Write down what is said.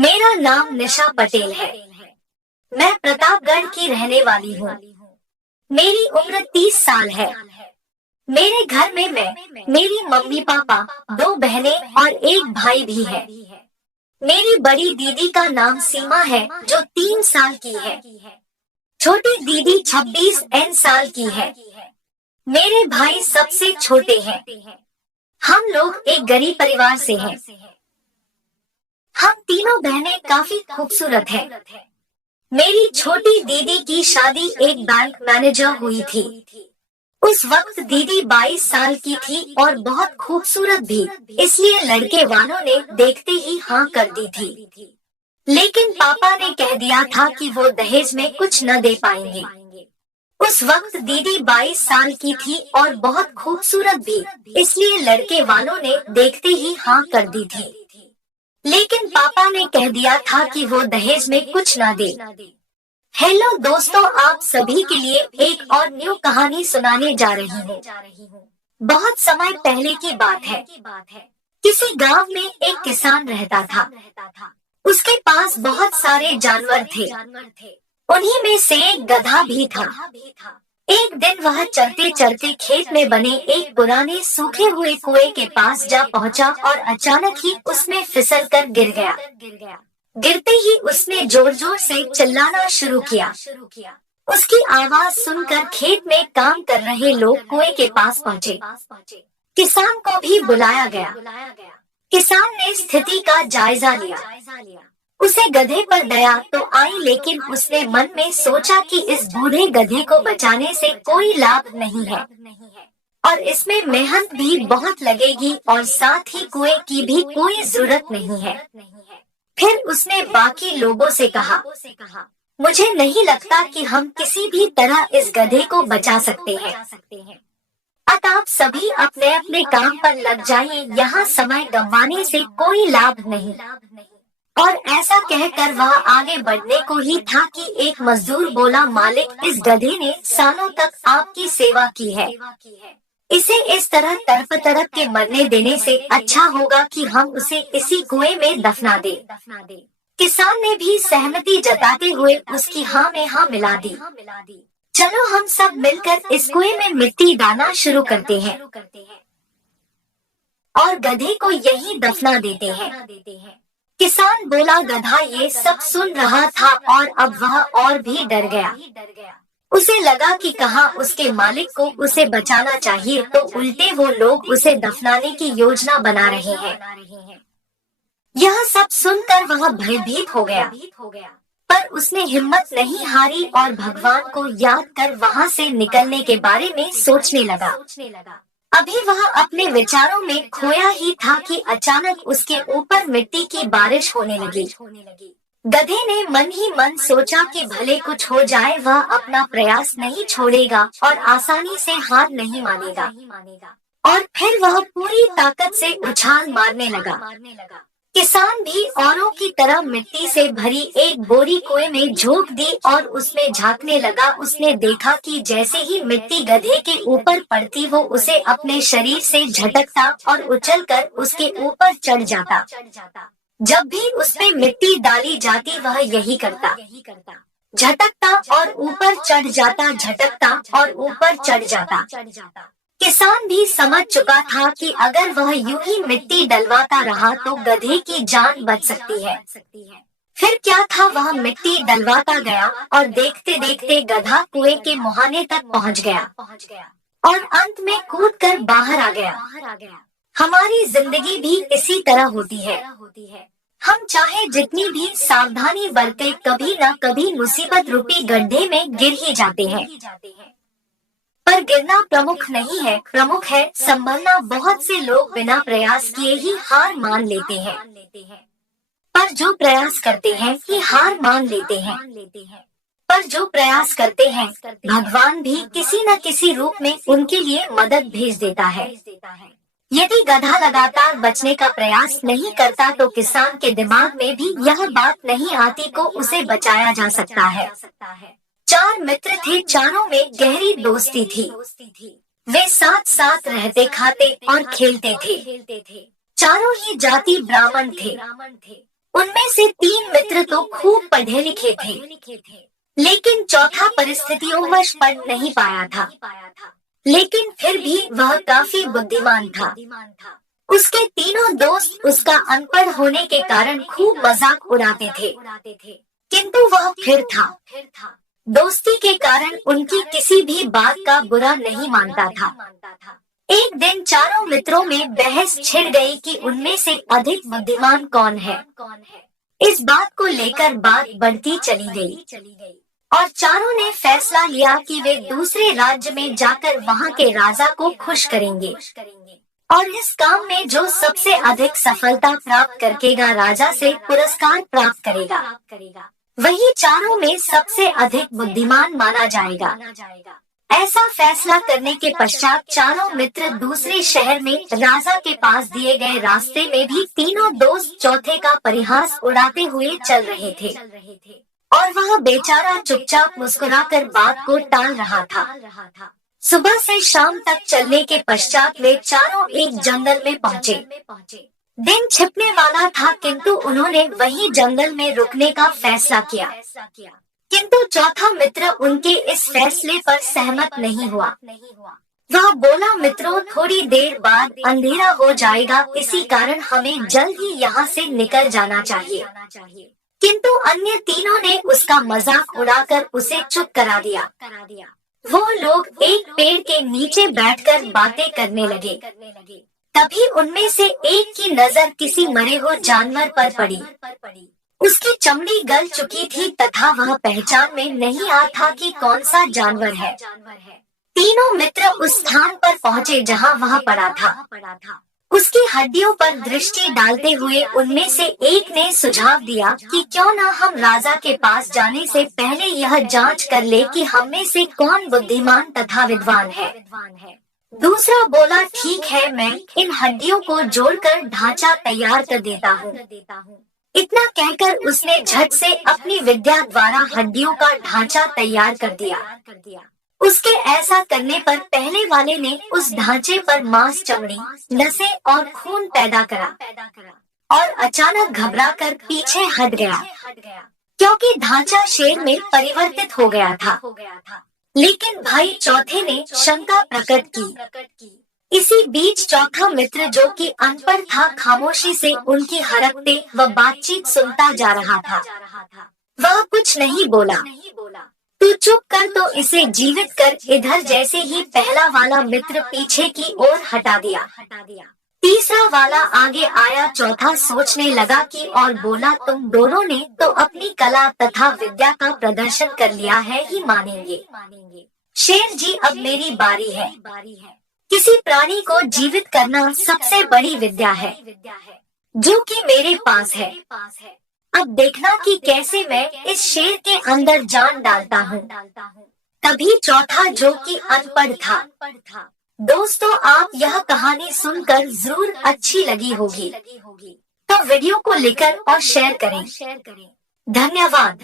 मेरा नाम निशा पटेल है। मैं प्रतापगढ़ की रहने वाली हूँ। मेरी उम्र 30 साल है। मेरे घर में मैं, मेरी मम्मी पापा, 2 बहनें और एक भाई भी है। मेरी बड़ी दीदी का नाम सीमा है जो 3 साल की है। छोटी दीदी 26 साल की है। मेरे भाई सबसे छोटे हैं। हम लोग एक गरीब परिवार से हैं। हम तीनों बहनें काफी खूबसूरत हैं। मेरी छोटी दीदी की शादी एक बैंक मैनेजर हुई थी। उस वक्त दीदी 22 साल की थी और बहुत खूबसूरत भी, इसलिए लड़के वालों ने देखते ही हाँ कर दी थी। लेकिन पापा ने कह दिया था कि वो दहेज में कुछ न दे पाएंगे। उस वक्त दीदी 22 साल की थी और बहुत खूबसूरत भी, इसलिए लड़के वालों ने देखते ही हाँ कर दी थी। लेकिन पापा ने कह दिया था कि वो दहेज में कुछ न दे। हेलो दोस्तों, आप सभी के लिए एक और न्यू कहानी सुनाने जा रही हूँ। बहुत समय पहले की बात है। किसी गांव में एक किसान रहता था। उसके पास बहुत सारे जानवर थे। उन्हीं में से एक गधा भी था। एक दिन वह चलते चलते खेत में बने एक पुराने सूखे हुए कुएं के पास जा पहुंचा और अचानक ही उसमें फिसल कर गिर गया। गिरते ही उसने जोर जोर से चिल्लाना शुरू किया। उसकी आवाज सुनकर खेत में काम कर रहे लोग कुएं के पास पहुंचे। किसान को भी बुलाया गया। किसान ने स्थिति का जायजा लिया। उसे गधे पर दया तो आई, लेकिन उसने मन में सोचा कि इस बूढ़े गधे को बचाने से कोई लाभ नहीं है और इसमें मेहनत भी बहुत लगेगी और साथ ही कुएं की भी कोई जरूरत नहीं है। फिर उसने बाकी लोगों से कहा, मुझे नहीं लगता कि हम किसी भी तरह इस गधे को बचा सकते हैं। अतः आप सभी अपने अपने काम पर लग जाइए, यहाँ समय गंवाने से कोई लाभ नहीं। और ऐसा कहकर वह आगे बढ़ने को ही था कि एक मजदूर बोला, मालिक, इस गधे ने सालों तक आपकी सेवा की है। इसे इस तरह तड़प तड़प के मरने देने से अच्छा होगा कि हम उसे इसी कुएं में दफना दें। किसान ने भी सहमति जताते हुए उसकी हाँ में हाँ मिला दी। चलो हम सब मिलकर इस कुएं में मिट्टी डालना शुरू करते हैं और गधे को यहीं दफना देते हैं। किसान बोला। गधा ये सब सुन रहा था और अब वह और भी डर गया। उसे लगा कि कहाँ उसके मालिक को उसे बचाना चाहिए, तो उल्टे वो लोग उसे दफनाने की योजना बना रहे हैं। यह सब सुनकर वह भयभीत हो गया, पर उसने हिम्मत नहीं हारी और भगवान को याद कर वहाँ से निकलने के बारे में सोचने लगा। अभी वह अपने विचारों में खोया ही था कि अचानक उसके ऊपर मिट्टी की बारिश होने लगी। गधे ने मन ही मन सोचा कि भले कुछ हो जाए, वह अपना प्रयास नहीं छोड़ेगा और आसानी से हार नहीं मानेगा। और फिर वह पूरी ताकत से उछाल मारने लगा। किसान भी औरों की तरह मिट्टी से भरी एक बोरी कुएं में झोंक दी और उसमें झांकने लगा। उसने देखा कि जैसे ही मिट्टी गधे के ऊपर पड़ती, वो उसे अपने शरीर से झटकता और उछलकर उसके ऊपर चढ़ जाता। जब भी उस पे मिट्टी डाली जाती, वह यही करता, झटकता और ऊपर चढ़ जाता, झटकता और ऊपर चढ़ जाता। किसान भी समझ चुका था कि अगर वह यूं ही मिट्टी डलवाता रहा तो गधे की जान बच सकती है। फिर क्या था, वह मिट्टी डलवाता गया और देखते देखते गधा कुएं के मुहाने तक पहुंच गया और अंत में कूदकर बाहर आ गया। हमारी जिंदगी भी इसी तरह होती है। हम चाहे जितनी भी सावधानी बरते, कभी न कभी मुसीबत रूपी गड्ढे में गिर ही जाते हैं। पर गिरना प्रमुख नहीं है, प्रमुख है संभलना। बहुत से लोग बिना प्रयास किए ही हार मान लेते हैं, पर जो प्रयास करते हैं ही हार मान लेते हैं। पर जो प्रयास करते हैं, भगवान भी किसी न किसी रूप में उनके लिए मदद भेज देता है। यदि गधा लगातार बचने का प्रयास नहीं करता तो किसान के दिमाग में भी यह बात नहीं आती को उसे बचाया जा सकता है। 4 मित्र थे, चारों में गहरी दोस्ती थी। वे साथ साथ रहते, खाते और खेलते थे। चारों ही जाति ब्राह्मण थे। उनमें से 3 मित्र तो खूब पढ़े लिखे थे, लेकिन चौथा परिस्थितियोंवश पढ़ नहीं पाया था। लेकिन फिर भी वह काफी बुद्धिमान था। उसके तीनों दोस्त उसका अनपढ़ होने के कारण खूब मजाक उड़ाते थे, किंतु वह फिर था। दोस्ती के कारण उनकी किसी भी बात का बुरा नहीं मानता था। एक दिन चारों मित्रों में बहस छिड़ गई कि उनमें से अधिक बुद्धिमान कौन है। इस बात को लेकर बात बढ़ती चली गई और चारों ने फैसला लिया कि वे दूसरे राज्य में जाकर वहां के राजा को खुश करेंगे और इस काम में जो सबसे अधिक सफलता प्राप्त करेगा राजा से पुरस्कार प्राप्त करेगा। वही चारों में सबसे अधिक बुद्धिमान माना जाएगा। ऐसा फैसला करने के पश्चात चारों मित्र दूसरे शहर में राजा के पास दिए गए रास्ते में भी तीनों दोस्त चौथे का परिहास उड़ाते हुए चल रहे थे और वह बेचारा चुपचाप मुस्कुराकर बात को टाल रहा था। सुबह से शाम तक चलने के पश्चात वे चारों एक जंगल में पहुँचे। दिन छिपने वाला था, किंतु उन्होंने वही जंगल में रुकने का फैसला किया। किंतु चौथा मित्र उनके इस फैसले पर सहमत नहीं हुआ। वह बोला, मित्रों, थोड़ी देर बाद अंधेरा हो जाएगा, इसी कारण हमें जल्द ही यहाँ से निकल जाना चाहिए। किंतु अन्य तीनों ने उसका मजाक उड़ाकर उसे चुप करा दिया। वो लोग एक पेड़ के नीचे बैठकर बातें करने लगे। तभी उनमें से एक की नजर किसी मरे हुए जानवर पर पड़ी। उसकी चमड़ी गल चुकी थी तथा वह पहचान में नहीं आ था कि कौन सा जानवर है। तीनों मित्र उस स्थान पर पहुँचे जहाँ वह पड़ा था। उसकी हड्डियों पर दृष्टि डालते हुए उनमें से एक ने सुझाव दिया कि क्यों न हम राजा के पास जाने से पहले यह जांच कर ले कि हम में से कौन बुद्धिमान तथा विद्वान है। दूसरा बोला, ठीक है, मैं इन हड्डियों को जोड़कर ढांचा तैयार कर देता हूँ। इतना कहकर उसने झट से अपनी विद्या द्वारा हड्डियों का ढांचा तैयार कर दिया। उसके ऐसा करने पर पहले वाले ने उस ढांचे पर मांस, चमड़ी, नसें और खून पैदा करा और अचानक घबराकर पीछे हट गया, क्योंकि ढांचा शेर में परिवर्तित हो गया था। लेकिन भाई चौथे ने शंका प्रकट की। इसी बीच चौथा मित्र, जो कि अनपढ़ था, खामोशी से उनकी हरकतें व बातचीत सुनता जा रहा था। वह कुछ नहीं बोला। तू चुप कर, तो इसे जीवित कर। इधर जैसे ही पहला वाला मित्र पीछे की ओर हटा दिया, तीसरा वाला आगे आया। चौथा सोचने लगा कि और बोला, तुम दोनों ने तो अपनी कला तथा विद्या का प्रदर्शन कर लिया है ही मानेंगे। शेर जी, अब मेरी बारी है। किसी प्राणी को जीवित करना सबसे बड़ी विद्या है, जो कि मेरे पास है। अब देखना कि कैसे मैं इस शेर के अंदर जान डालता हूँ। तभी चौथा, जो कि अनपढ़ था। दोस्तों, आप यह कहानी सुनकर जरूर अच्छी लगी होगी, तो वीडियो को लिखकर और शेयर करें। धन्यवाद।